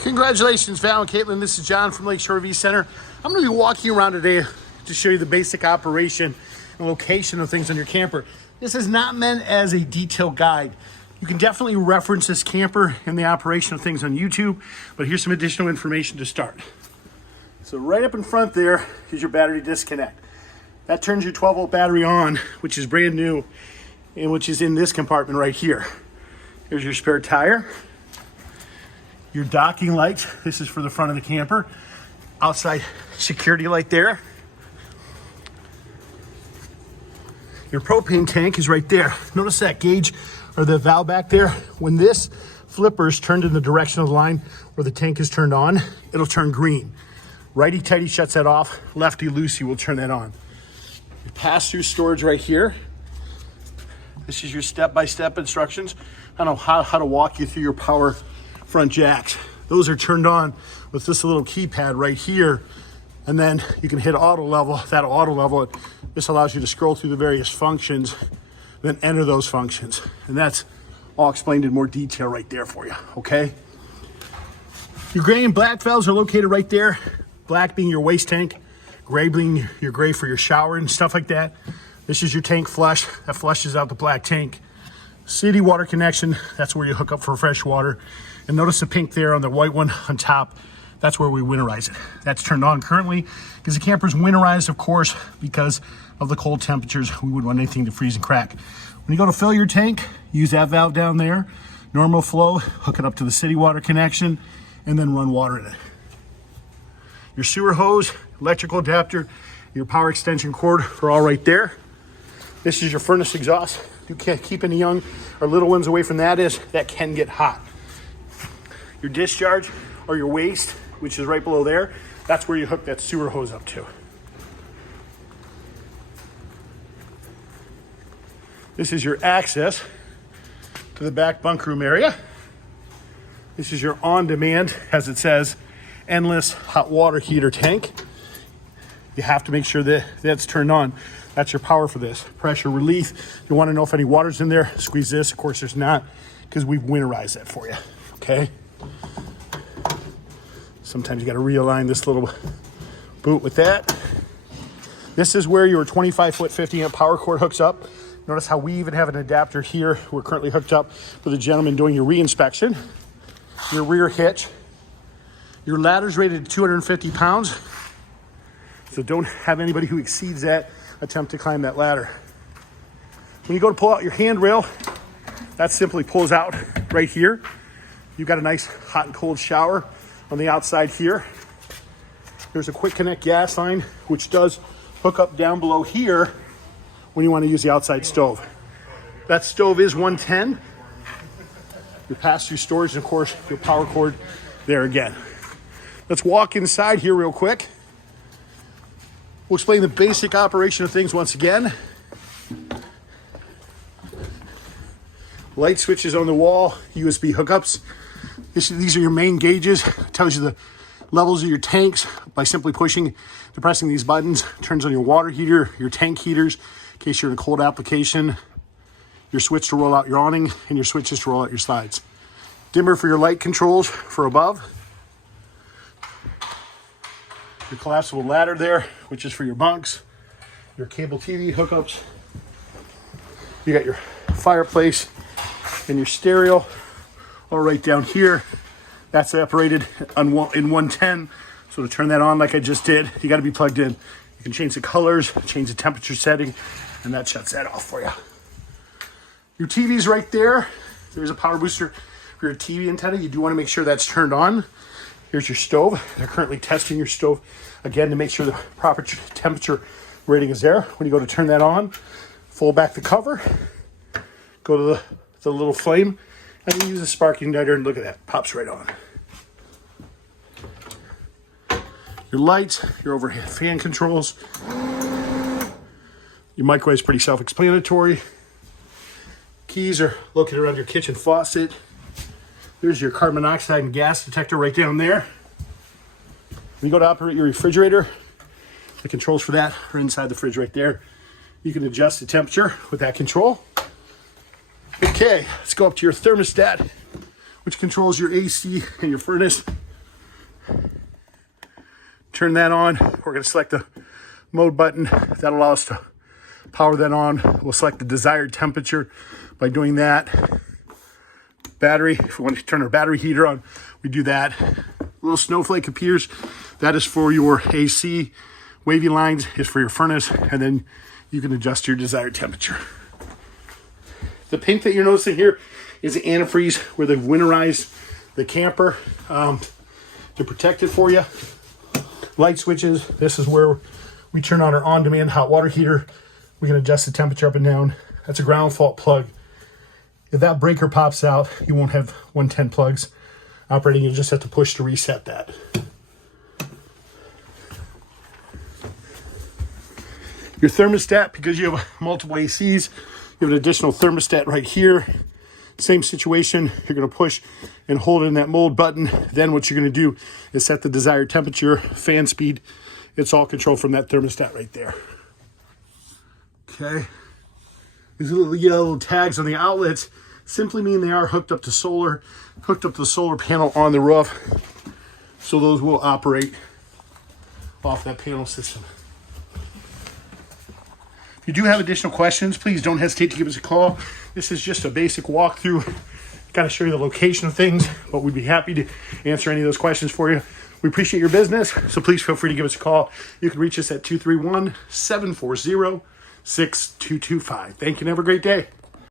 Congratulations, Val and Caitlin. This is John from Lakeshore RV Center. I'm going to be walking around today to show you the basic operation and location of things on your camper. This is not meant as a detailed guide. You can definitely reference this camper and the operation of things on YouTube, but here's some additional information to start. So right up in front there is your battery disconnect. That turns your 12-volt battery on, which is brand new, and which is in this compartment right here. Here's your spare tire. Your docking light, this is for the front of the camper. Outside security light there. Your propane tank is right there. Notice that gauge or the valve back there. When this flipper is turned in the direction of the line where the tank is turned on, it'll turn green. Righty-tighty shuts that off. Lefty-loosey will turn that on. Your pass-through storage right here. This is your step-by-step instructions. I don't know how to walk you through your power front jacks. Those are turned on with this little keypad right here, and then you can hit auto level. That auto level, this allows you to scroll through the various functions, then enter those functions, and that's all explained in more detail right there for you. Okay, your gray and black valves are located right there. Black being your waste tank, gray being your gray for your shower and stuff like that. This is your tank flush that flushes out the black tank. City water connection, that's where you hook up for fresh water. And notice the pink there on the white one on top. That's where we winterize it. That's turned on currently because the camper's winterized, of course, because of the cold temperatures. We wouldn't want anything to freeze and crack. When you go to fill your tank, use that valve down there. Normal flow, hook it up to the city water connection, and then run water in it. Your sewer hose, electrical adapter, your power extension cord are all right there. This is your furnace exhaust. You can't keep any young or little ones away from that can get hot. Your discharge or your waste, which is right below there, that's where you hook that sewer hose up to. This is your access to the back bunk room area. This is your on-demand, as it says, endless hot water heater tank. You have to make sure that that's turned on. That's your power for this. Pressure relief. You want to know if any water's in there, squeeze this. Of course there's not, because we've winterized that for you. Okay? Sometimes you got to realign this little boot with that. This is where your 25-foot 50-amp power cord hooks up. Notice how we even have an adapter here. We're currently hooked up for the gentleman doing your re-inspection. Your rear hitch. Your ladder's rated 250 pounds. So don't have anybody who exceeds that attempt to climb that ladder. When you go to pull out your handrail, that simply pulls out right here. You've got a nice hot and cold shower on the outside here. There's a quick connect gas line, which does hook up down below here when you want to use the outside stove. That stove is 110. Your pass-through storage, and of course, your power cord there again. Let's walk inside here real quick. We'll explain the basic operation of things once again. Light switches on the wall, USB hookups. These are your main gauges. It tells you the levels of your tanks by simply depressing these buttons. It turns on your water heater, your tank heaters, in case you're in a cold application. Your switch to roll out your awning, and your switches to roll out your slides. Dimmer for your light controls for above. Your collapsible ladder there, which is for your bunks. Your cable TV hookups. You got your fireplace and your stereo all right down here. That's operated in 110. So to turn that on like I just did, you got to be plugged in. You can change the colors, change the temperature setting, and that shuts that off for you. Your TV's right there. There's a power booster for your TV antenna. You do want to make sure that's turned on. Here's your stove. They're currently testing your stove again to make sure the proper temperature rating is there. When you go to turn that on, fold back the cover, go to the little flame, and you use a spark igniter, and look at that, pops right on. Your lights, your overhead fan controls. Your microwave is pretty self-explanatory. Keys are located around your kitchen faucet. There's your carbon monoxide and gas detector right down there. When you go to operate your refrigerator, the controls for that are inside the fridge right there. You can adjust the temperature with that control. Okay, let's go up to your thermostat, which controls your AC and your furnace. Turn that on. We're going to select the mode button. That'll allow us to power that on. We'll select the desired temperature by doing that. Battery, if we want to turn our battery heater on, we do that. A little snowflake appears. That is for your AC. Wavy lines is for your furnace, and then you can adjust your desired temperature. The pink that you're noticing here is the antifreeze, where they've winterized the camper to protect it for you. Light switches, this is where we turn on our on-demand hot water heater. We can adjust the temperature up and down. That's a ground fault plug. If that breaker pops out, you won't have 110 plugs operating. You just have to push to reset that. Your thermostat, because you have multiple ACs, you have an additional thermostat right here. Same situation, you're gonna push and hold in that mode button. Then what you're gonna do is set the desired temperature, fan speed. It's all controlled from that thermostat right there. Okay. These little yellow tags on the outlets simply mean they are hooked up to solar, hooked up to the solar panel on the roof. So those will operate off that panel system. If you do have additional questions, please don't hesitate to give us a call. This is just a basic walkthrough, kind of show you the location of things, but we'd be happy to answer any of those questions for you. We appreciate your business, so please feel free to give us a call. You can reach us at 231-740-6225. Thank you and have a great day.